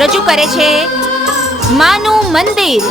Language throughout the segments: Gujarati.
રજૂ કરે છે માનું મંદિર.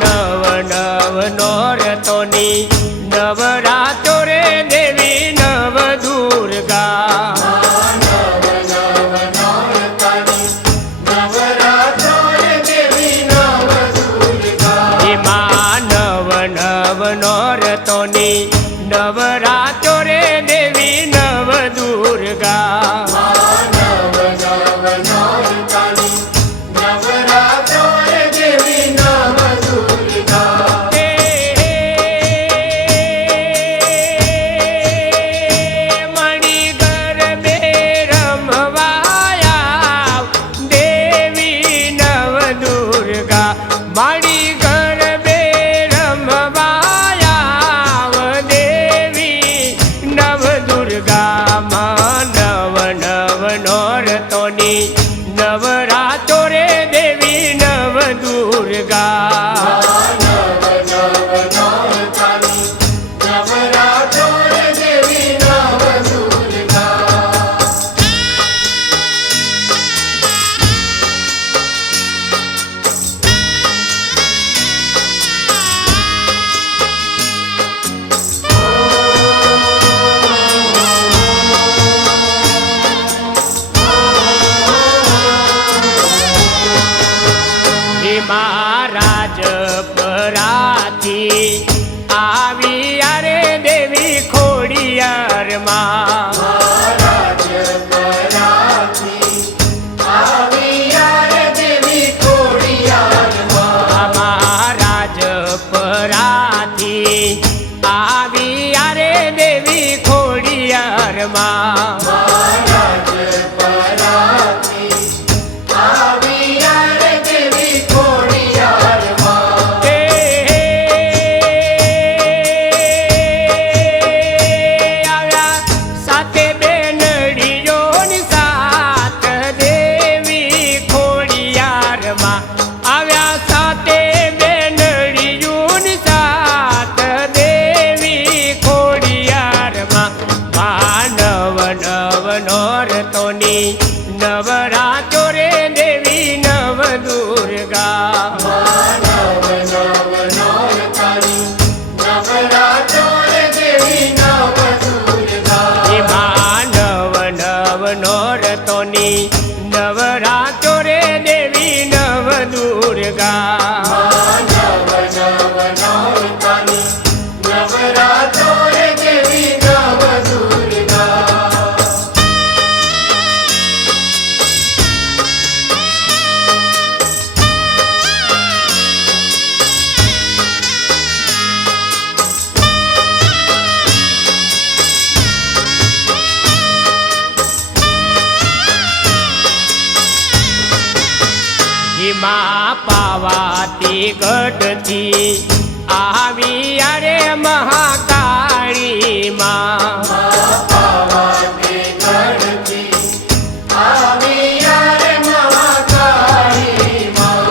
નવ નવ નોરતોની નવરાતો રે દેવી નવ દુર્ગા. એમાં નવ નવ નોરતોની નવરાતો રે દેવી નવ દુર્ગા. નવરાતો રે દેવી નવ દુર્ગા. નવ નવ નોરતાની નવરાતો રે દેવી નવ નોરતોની નવરાત્રો રે દેવી નવ દુર્ગા એમાં નવ નવ નોરતોની નવરાત્રો રે દેવી નવ દુર્ગા હિમા પાવાતી ગઢથી આવી અરે મહાકાળી માં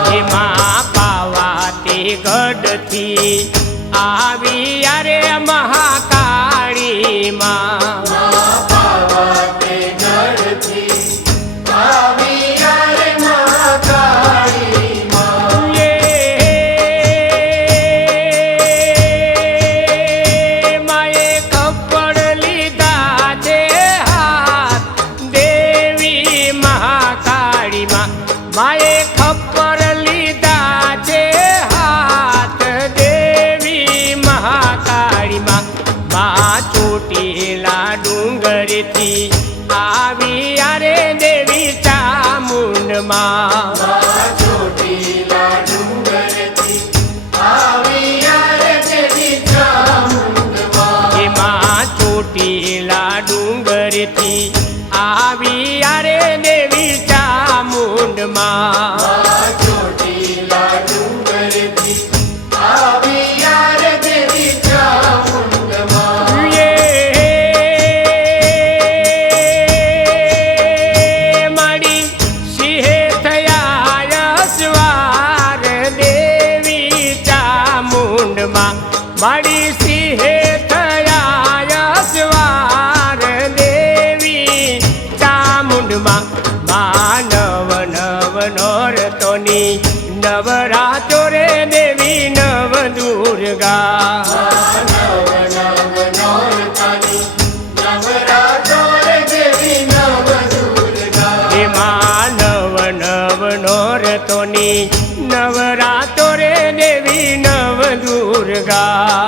હિમા પાવાતી ગઢથી આવી અરે મહાકાળી માં માએ ખપ્પર લીધા છે હાથ દેવી મહાકાળીમાં મા ચોટીલા ડુંગરથી આવી અરે દેવી ચામુંડમાં એમાં ચોટીલા ડુંગરથી આવી અરે દેવી ચામુંડમાં મારી સિંહે થયા યશવાર દેવી ચામુંડમાં મારી સિંહે થયા યશવાર દેવી ચામુંડમાં નવ નવ નોરતોની નવરાત્રો રે દેવી નવ દુર્ગા એમાં નવ નવ નોરતોની નવરાત્રો રે દેવી નવ દુર્ગા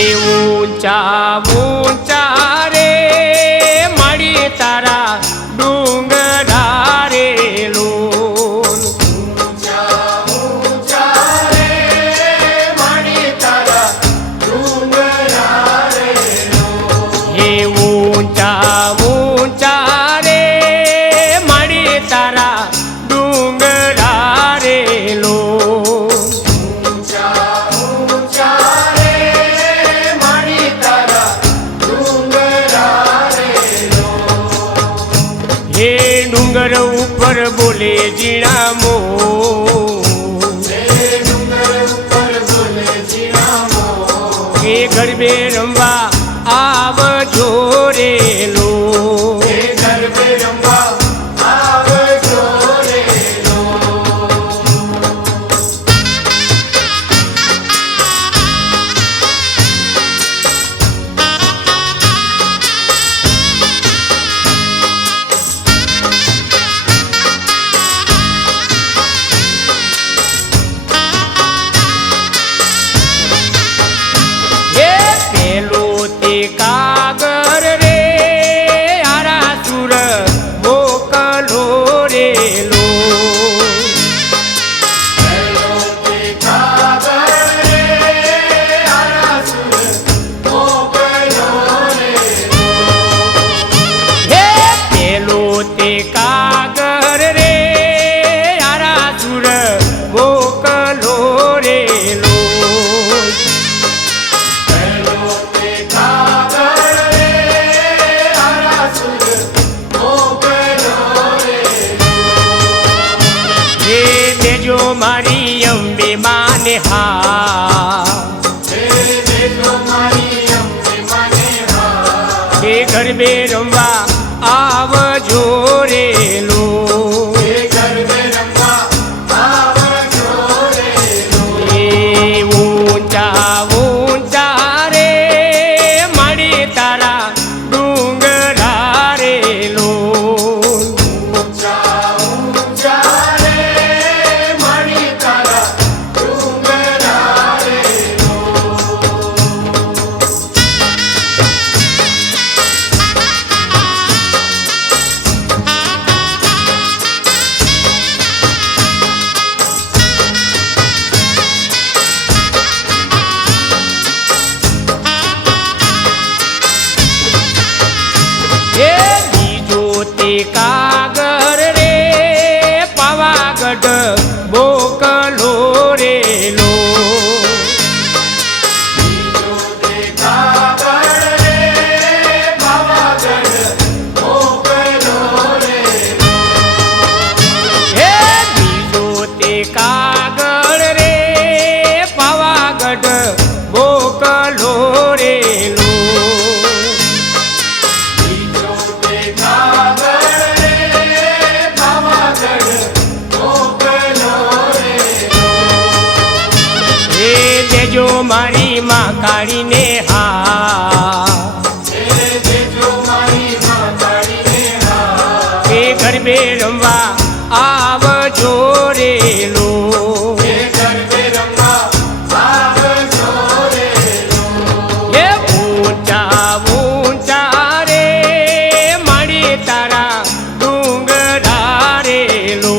ઊંચા ઊંચા રે મળી તારા ડુંગરા રે લોલ હે ઊંચા ઊંચા રે મળી તારા ડુંગરા રે લોલ હે ડુંગર ઉપર બોલે જીણામો હે ગરબે રમવા આવજો રે લો હા કે ગરબે રમવા આવજો રે લો એ ઊંચા ઊંચા રે માડી તારા ડુંગરા રે લો એ બીજો તે કાગર રે પાવાગઢ બોકલો રે લો હે બીજો તે કાગળ રે પાવાગઢ બોકલો રે લો હે દેજો મારી માં કાળીને હા કે ગરબે રમવા આવજો રે લો હે ઊંચા ઊંચા રે માડી તારા ડુંગરા રે લો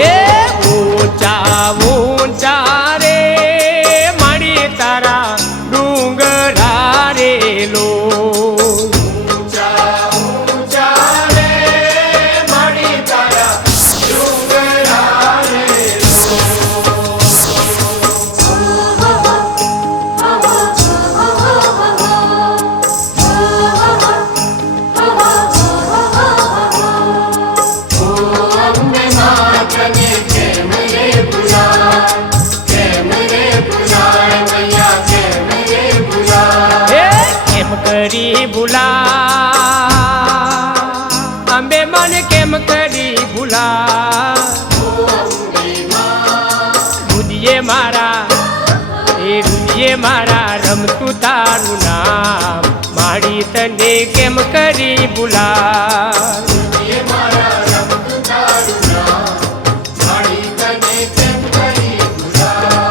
એ ઊંચા ઊંચા રે માડી તારા ડુંગરા રે લો હે કેમ કરી ભૂલા અંબે મને કેમ કરી ભૂલા રુદિયે મારા એ રુદિયે મારા રમતું તારું નામ માડી તને કેમ કરી ભૂલા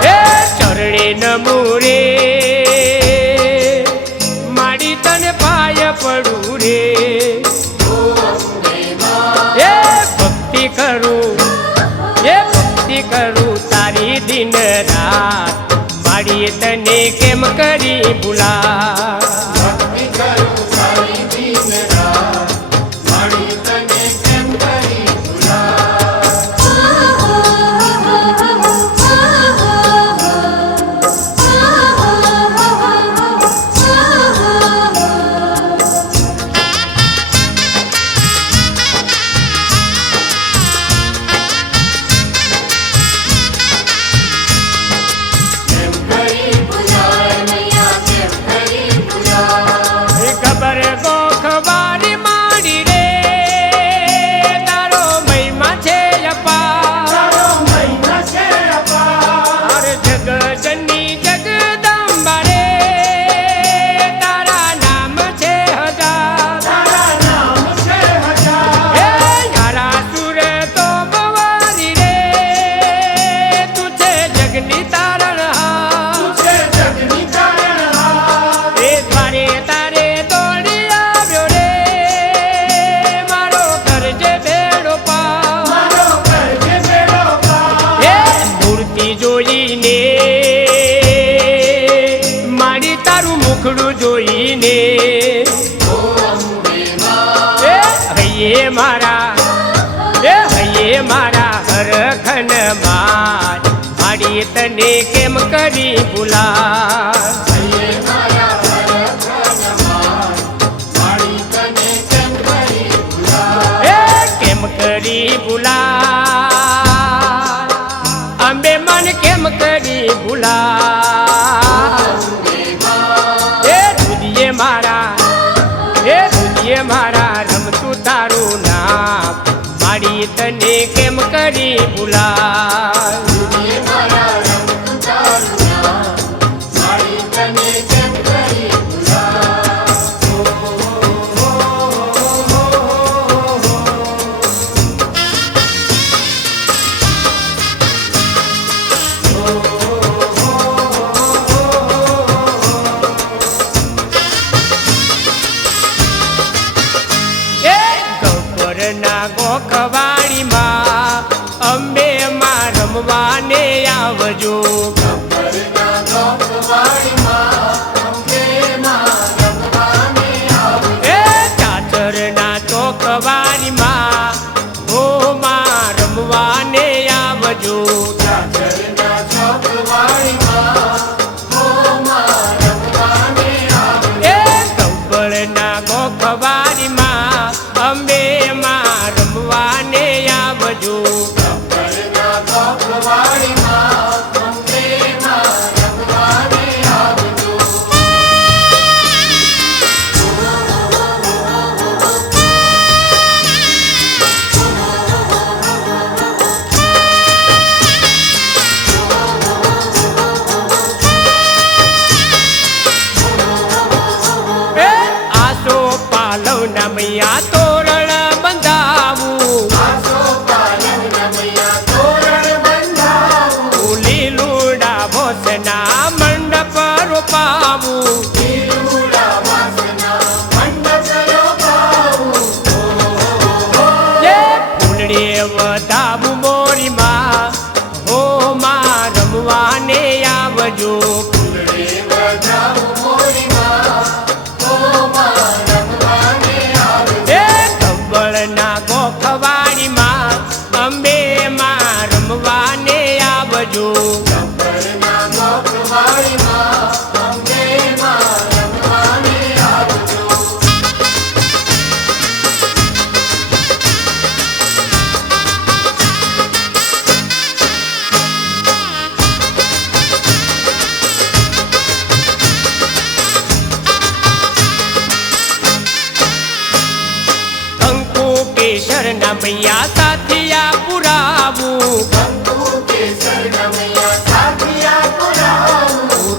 એ ચરણે નમુરે માડી તને પાય પડું રે એ ભક્તિ કરું તારી દિન રાત માડી તને કેમ કરી ભૂલા તને કેમ કરી ભૂલા ભૂલા અંબે મન કેમ કરી ભૂલા એ દુધિયે મારા રમતું તારું નામ માડી તને કેમ કરી ભૂલા ગોખવાડીમાં અંબે માં રમવાને આવજો એ ચાચરના ચોકવાડીમાં હો માં રમવાને આવજો એ ગબ્બરના ગોખવાડીમાં અંબે માં રમવાને આવજો આસો પાલવના મૈયા તોરણ બંધાવું લીલુડા ભોસના મંડપ રોપાવું ફૂલડીએ વધાવું મોરીમાં હો માં રમવાને આવજો ગોખવાડીમાં અંબે માં રમવાને આવજો કેસરના મૈયા સાથિયા પુરાવું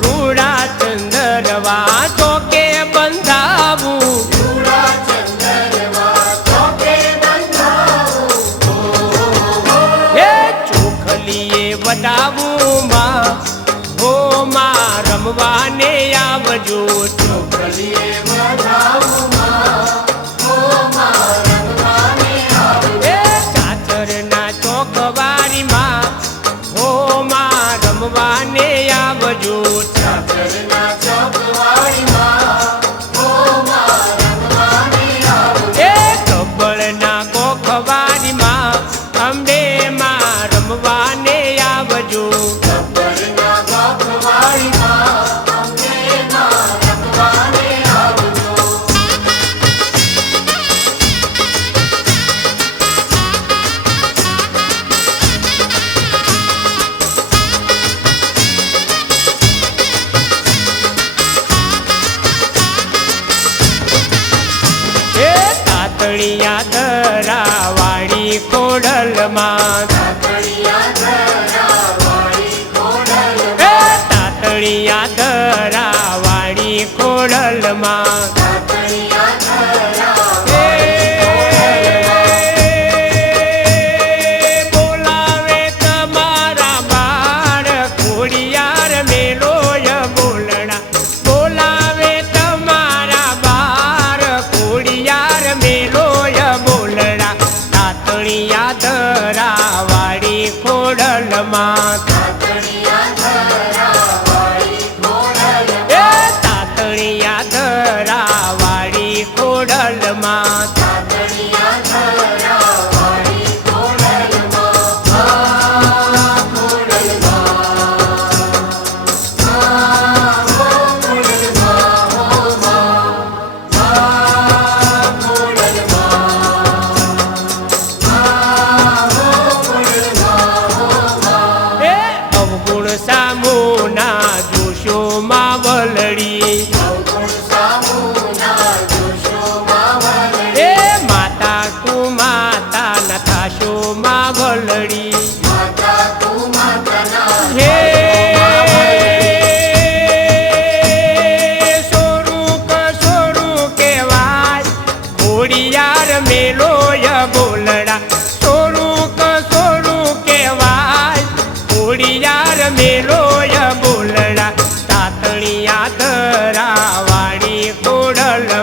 રૂડા ચંદરવા ચોકે બંધાવું હે ચોખલીએ વડાવું માં હો માં રમવાને આવજો ચોખલીએ વડાવું ચોકવાડીમાં હો માં રમવાને આવજો એ ગબ્બરના ગોખવાડીમાં અંબે માં રમવાને આવજો તાતળિયા ધરાવાળી ખોડલમાં તાતળિયા ધરાવાળી ખોડલમાં બોલાવે તમારા બાળ ખોડિયાર મેલોય બોલણા બોલાવે તમારા બાળ ખોડિયાર મેલોય બોલણા તાતળિયા ધરાવાળી ખોડલમાં તાતળિયા ધરા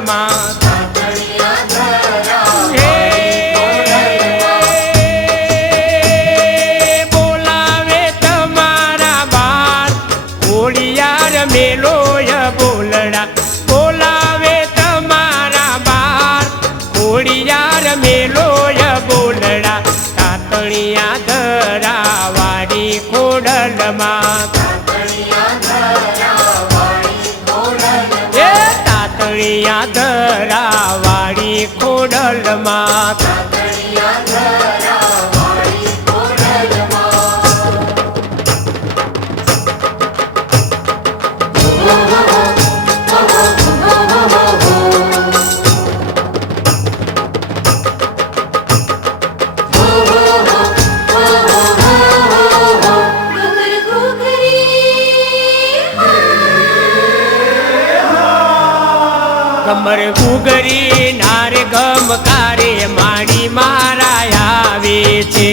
ખોડલમાં બોલાવે તમારા બાર ખોડિયાર મેલોય બોલડા બોલાવે તમારા બાર ખોડિયાર મેલોય બોલડા તાતણિયા ધરાવાડી ખોડલમાં તાતણિયા ધરાવાડી ખોડલમાં કમર ગુગરી નારે ગમકારે માડી મારા આવે છે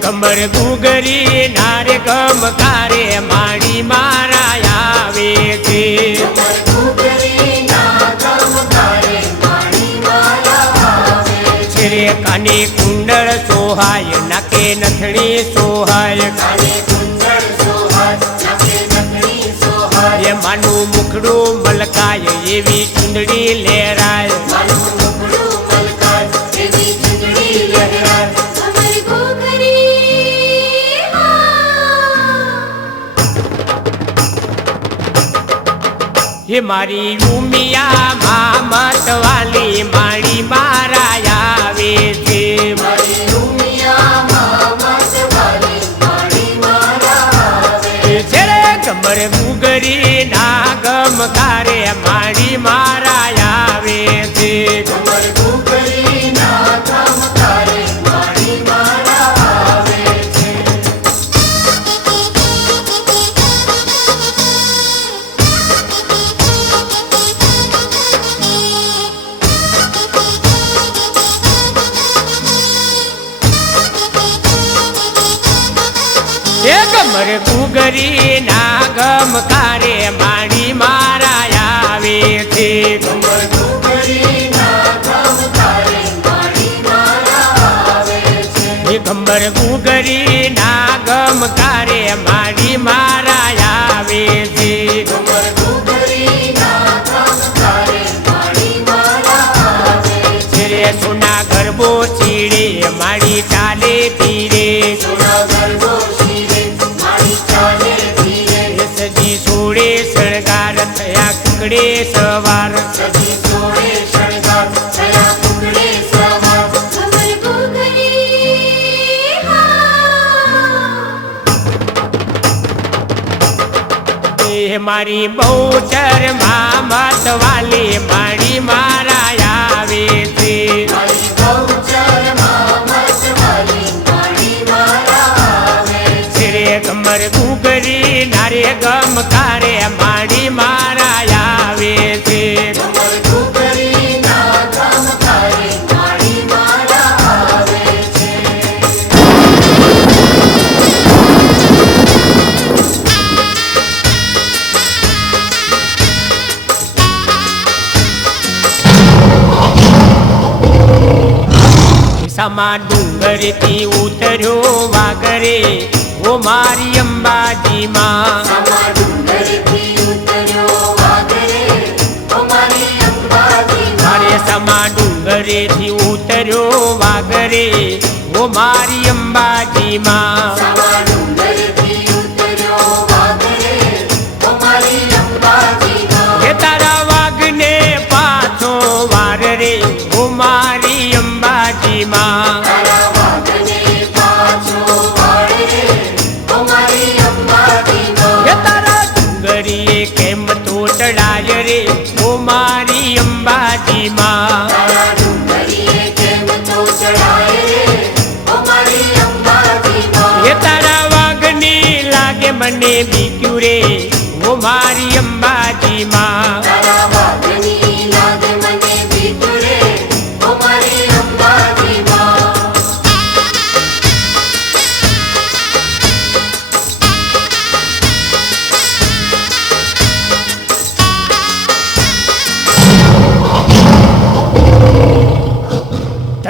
કમર ગુગરી નારે ગમકારે માડી મારા આવે છે રે કાને કુંડળ સોહાય નાકે નથણી સોહાય માનું મુખડું મલકાય એવી ચુંદડી લહેરાય હે મારી ઉમિયા મામત વાલી મારી મારા આવે છે કમર ગુગરી ના ગમકારે માડી મારા આવે છે કમર ગુગરી ના ગમકારે માડી મારા આવે છે કમર ગુગરી ના ગમકારે માડી મારા આવે છે કમર ગુગરી ના ગમકારે માડી મારા આવે છે કમર ગુગરી ના ગમકારે માડી મારા આવે છે રે સોના ગરબો ચીડે માડી ચાલે ધીરે સોના ગરબો સજી સોળે શણગાર થયા કુકડે સવાર સજી સોળે શણગાર થયા કુકડે સવાર એ મારી બહુચર મામત વાલી માડી મારા આવે છે કમર ગુગરી નારે ગમકારે માડી મારા આવે છે કમર ગુગરી ના ગમકારે માડી મારા આવે છે સમા ડુંગરથી ઉતર્યો વાગરે ઓ મારી અંબાજી માં મારે સમા ડુંગરેથી ઉતર્યો વાગરે ઓ મારી અંબાજી માં તારા વાઘને પાછો વાર રે ઓ મારી અંબાજી માં કેમ તો ચડાય રે ઓ મારી અંબાજી માં એ તારા વાઘની લાગે મને બીક્યું રે ઓ મારી અંબાજી માં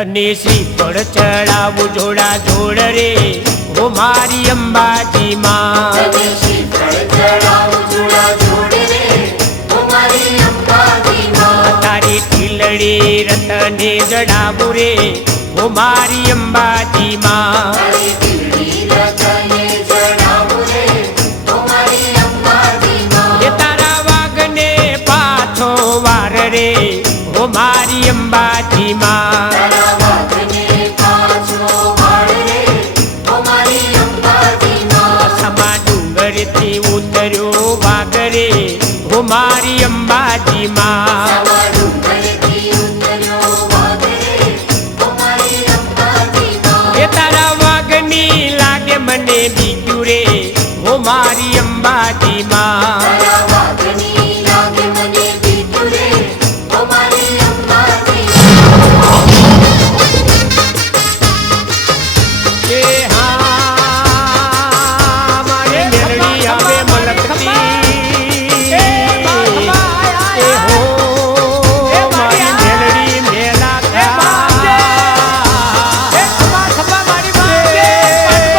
તને શ્રીફળ ચડાવું જોડા જોડ રે ઓ મારી અંબાજી માં તને શ્રીફળ ચડાવું જોડા જોડ રે ઓ મારી અંબાજી માં તારી ટીલડી રતને જડાવું રે ઓ મારી અંબાજી માં તારી ટીલડી રતને જડાવું રે ઓ મારી અંબાજી માં એ તારા વાઘને પાછો વાર રે ઓ મારી અંબાજી માં તારા વાઘને પાછો વાળ રે ઓ મારી અંબાજી માં સમા ડુંગરથી ઉતર્યો વાઘ રે ઓ મારી અંબાજી માં સમા ડુંગરથી ઉતર્યો વાઘ રે ઓ મારી અંબાજી માં એ તારા વાઘની લાગે મને બીજું રે ઓ મારી અંબાજી માં તારા વાઘની લાગે મને બીજું રે ઓ મારી અંબાજી એ હા મારી મેલડી આવે મલકતી એ હો મારી મેલડી મેલા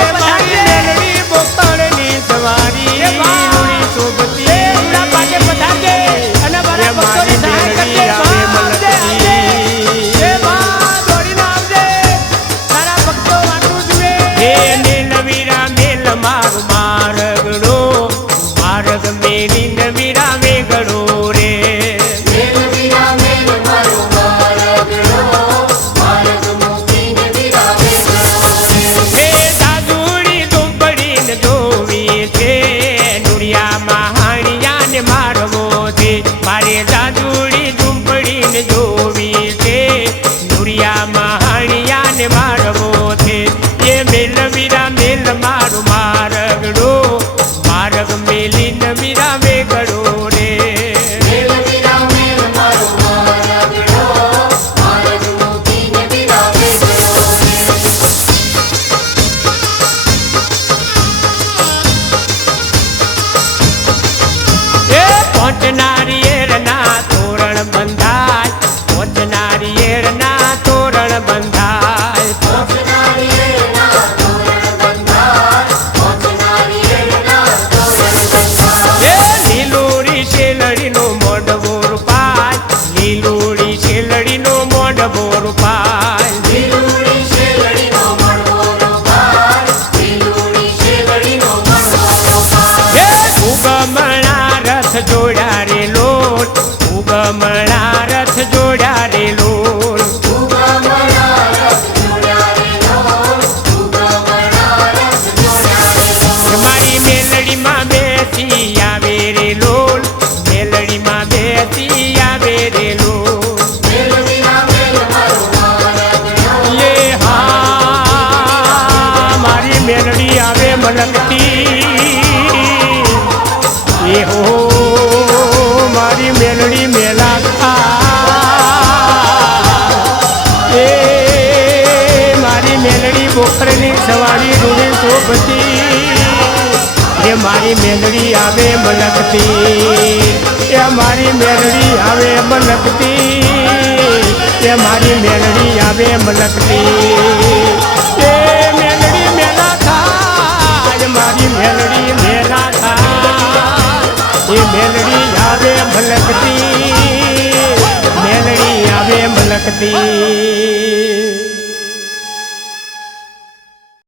મારી મેલડી બોપડની સવારી રૂડી શોભતી મારી મેલડી આવે મલકતી હે નીલવીરા મેલ મારું મારગડો માર્ગ મેલી નવીરા વેગડો રે મેલ વીરા મેલ મારો મારગડો મારગ મોતીને વીરા વેગડો હે દાદુડી ઝૂંપડીને જોવી છે નુરિયામાં હાણિયાને મારવો છે મારે દાદુડી ઝૂંપડીને જોવી છે નુરિયામાં હાણિયાને મારવો છે એ મેલવીરા મેલ મારું મારગડો માર્ગ મેલી નવીરા વેગડો રે મેલ વીરા મેલ મારો મારગડો મારગ મોતીને વીરા વેગડો એ પહોંચનારી એરના તોરણ બંધાય પહોંચનારી એરના તોરણ બંધાય પહોંચનારી એના તોરણ બંધાય પહોંચનારી એના તોરણ બંધાય એ લીલોડી શેલડીનો મોઢવો રૂપાય લીલોડી શેલડીનો મોઢવો રૂપાય લીલુડી શેલડીનો મળવો રોપાય લીલુડી શેલડીનો મળવો રોપાય એ ઉગમણા રથ જોડ્યા રે લોલ ઉગમણા રથ જોડ્યા રે લોલ ઉગમણા રસ જોડ્યા રે લોલ ઉગમણા રસ જોડ્યા રે લોલ મારી મેલડીમાં બેસી આવે રે લોલ મેલડીમાં બેસી આવે રે લોલ મેલ વીરા મેલ મારો મારગડો એ હા મારી મેલડી આવે મલકતી એ હો મારી મેલડી મેલા એ મારી મેલડી બોકરની સવારી રૂડી શોભતી એ મારી મેલડી આવે મલકતી એ મારી મેલડી આવે મલકતી એ મારી મેલડી આવે મલકતી એ મેલડી મેલા થાય મારી મેલડી મેલા થાય એ મેલડી આવે મલકતી મેલડી આવે મલકતી